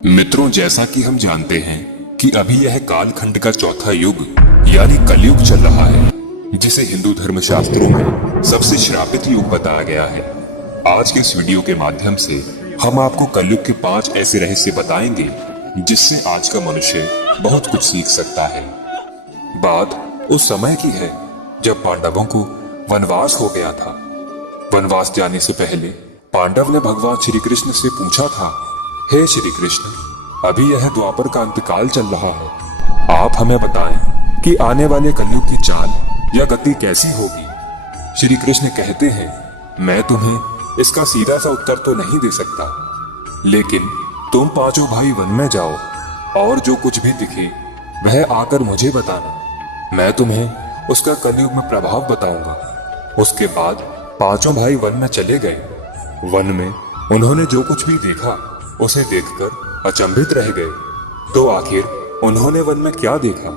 मित्रों, जैसा कि हम जानते हैं कि अभी यह कालखंड का चौथा युग यानी कलयुग चल रहा है, जिसे हिंदू धर्म शास्त्रों में सबसे श्रापित युग बताया गया है। आज के इस वीडियो के माध्यम से हम आपको कलयुग के 5 ऐसे रहस्य बताएंगे जिससे आज का मनुष्य बहुत कुछ सीख सकता है। बात उस समय की है जब पांडवों को वनवास हो गया था। वनवास जाने से पहले पांडव ने भगवान श्री कृष्ण से पूछा था, हे श्री कृष्ण, अभी यह द्वापर का अंतकाल चल रहा है, आप हमें बताएं कि आने वाले कलयुग की चाल या गति कैसी होगी। श्री कृष्ण कहते हैं, मैं तुम्हें इसका सीधा सा उत्तर तो नहीं दे सकता, लेकिन तुम पांचों भाई वन में जाओ और जो कुछ भी दिखे वह आकर मुझे बताना। मैं तुम्हें उसका कलयुग में प्रभाव बताऊंगा। उसके बाद पांचों भाई वन में चले गए। वन में उन्होंने जो कुछ भी देखा उसे देखकर अचंभित रह गए। तो आखिर उन्होंने वन में क्या देखा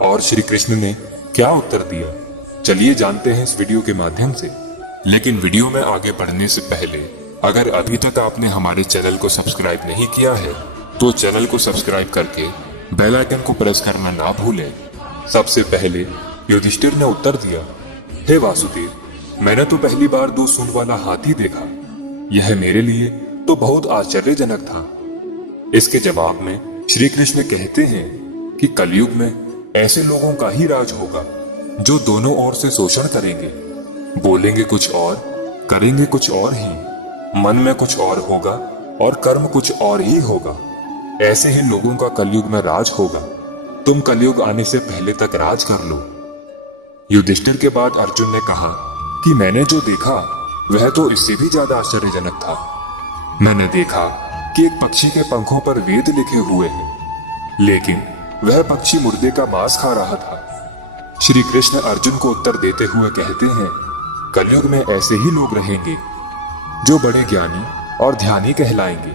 और श्री कृष्ण ने क्या उत्तर दिया, चलिए जानते हैं इस वीडियो के माध्यम से। लेकिन वीडियो में आगे बढ़ने से पहले अगर अभी तक आपने हमारे चैनल को सब्सक्राइब नहीं किया है तो चैनल को सब्सक्राइब करके बेल आइकन को प्रेस करना ना भूलें। सबसे पहले युधिष्ठिर ने उत्तर दिया, हे वासुदेव, मैंने तो पहली बार 2 सूंड वाला हाथी देखा। यह मेरे लिए तो बहुत आश्चर्यजनक था। इसके जवाब में श्री कृष्ण कहते हैं कि कलयुग में ऐसे लोगों का ही राज होगा जो दोनों ओर से शोषण करेंगे, बोलेंगे कुछ और, करेंगे कुछ और ही, मन में कुछ और होगा और कर्म कुछ और ही होगा। ऐसे ही लोगों का कलयुग में राज होगा। तुम कलयुग आने से पहले तक राज कर लो। युधिष्ठिर के बाद अर्जुन ने कहा कि मैंने जो देखा वह तो इससे भी ज्यादा आश्चर्यजनक था। मैंने देखा कि एक पक्षी के पंखों पर वेद लिखे हुए हैं, लेकिन वह पक्षी मुर्दे का मांस खा रहा था। श्री कृष्ण अर्जुन को उत्तर देते हुए कहते हैं, कलयुग में ऐसे ही लोग रहेंगे जो बड़े ज्ञानी और ध्यानी कहलाएंगे।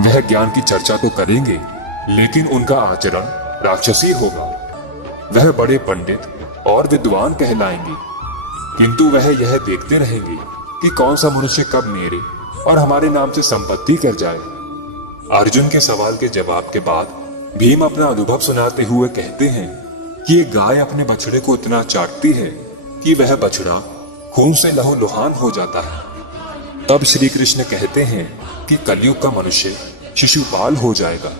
वह ज्ञान की चर्चा तो करेंगे, लेकिन उनका आचरण राक्षसी होगा। वह बड़े पंडित और विद्वान कहलाएंगे, किंतु वह यह देखते रहेंगे कि कौन सा मनुष्य कब मेरे और हमारे नाम से संपत्ति कर जाए। अर्जुन के सवाल के जवाब के बाद भीम अपना अनुभव सुनाते हुए कहते हैं कि एक गाय अपने बछड़े को इतना चाटती है कि वह बछड़ा खून से लहूलुहान हो जाता है। तब श्री कृष्ण कहते हैं कि कलयुग का मनुष्य शिशुपाल हो जाएगा।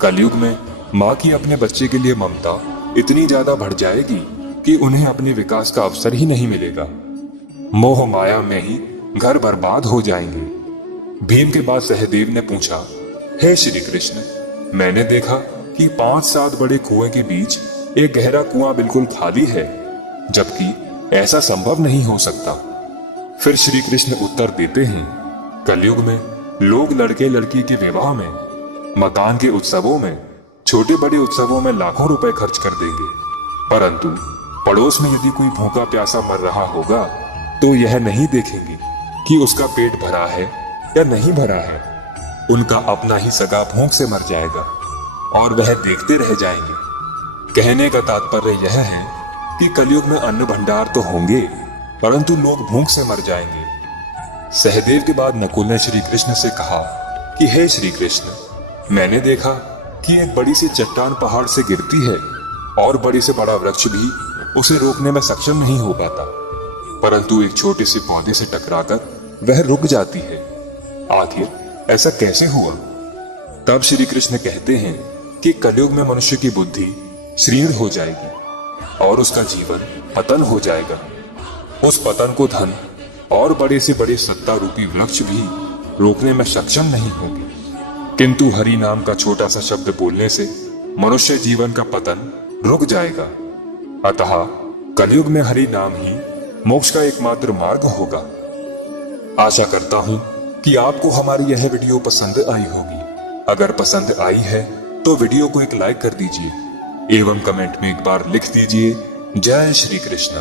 कलयुग में माँ की अपने बच्चे के लिए ममता इतनी ज्यादा बढ़ जाएगी कि उन्हें अपने विकास का अवसर ही नहीं मिलेगा। मोह माया में ही घर बर्बाद हो जाएंगे। भीम के बाद सहदेव ने पूछा, हे श्री कृष्ण, मैंने देखा कि 5-7 बड़े कुएं के बीच एक गहरा कुआं बिल्कुल खाली है, जबकि ऐसा संभव नहीं हो सकता। फिर श्री कृष्ण उत्तर देते हैं, कलयुग में लोग लड़के लड़की के विवाह में, मकान के उत्सवों में, छोटे बड़े उत्सवों में लाखों रुपए खर्च कर देंगे, परंतु पड़ोस में यदि कोई भूखा प्यासा मर रहा होगा तो यह नहीं देखेंगे कि उसका पेट भरा है या नहीं भरा है। उनका अपना ही सगा भूख से मर जाएगा और वह देखते रह जाएंगे। कहने का तात्पर्य यह है कि कलयुग में अन्न भंडार तो होंगे, परंतु लोग भूख से मर जाएंगे। सहदेव के बाद नकुल ने श्री कृष्ण से कहा कि हे श्री कृष्ण, मैंने देखा कि एक बड़ी सी चट्टान पहाड़ से गिरती है और बड़े से बड़ा वृक्ष भी उसे रोकने में सक्षम नहीं हो पाता, परंतु एक छोटे से पौधे से टकराकर वह रुक जाती है। आखिर ऐसा कैसे हुआ? तब श्री कृष्ण कहते हैं कि कलयुग में मनुष्य की बुद्धि क्षीण हो जाएगी और उसका जीवन पतन हो जाएगा। उस पतन को धन और बड़े से बड़े सत्ता रूपी वृक्ष भी रोकने में सक्षम नहीं होंगे, किंतु हरि नाम का छोटा सा शब्द बोलने से मनुष्य जीवन का पतन रुक जाएगा। अतः कलयुग में हरि नाम ही मोक्ष का एकमात्र मार्ग होगा। आशा करता हूं कि आपको हमारी यह वीडियो पसंद आई होगी। अगर पसंद आई है तो वीडियो को एक लाइक कर दीजिए एवं कमेंट में एक बार लिख दीजिए, जय श्री कृष्ण।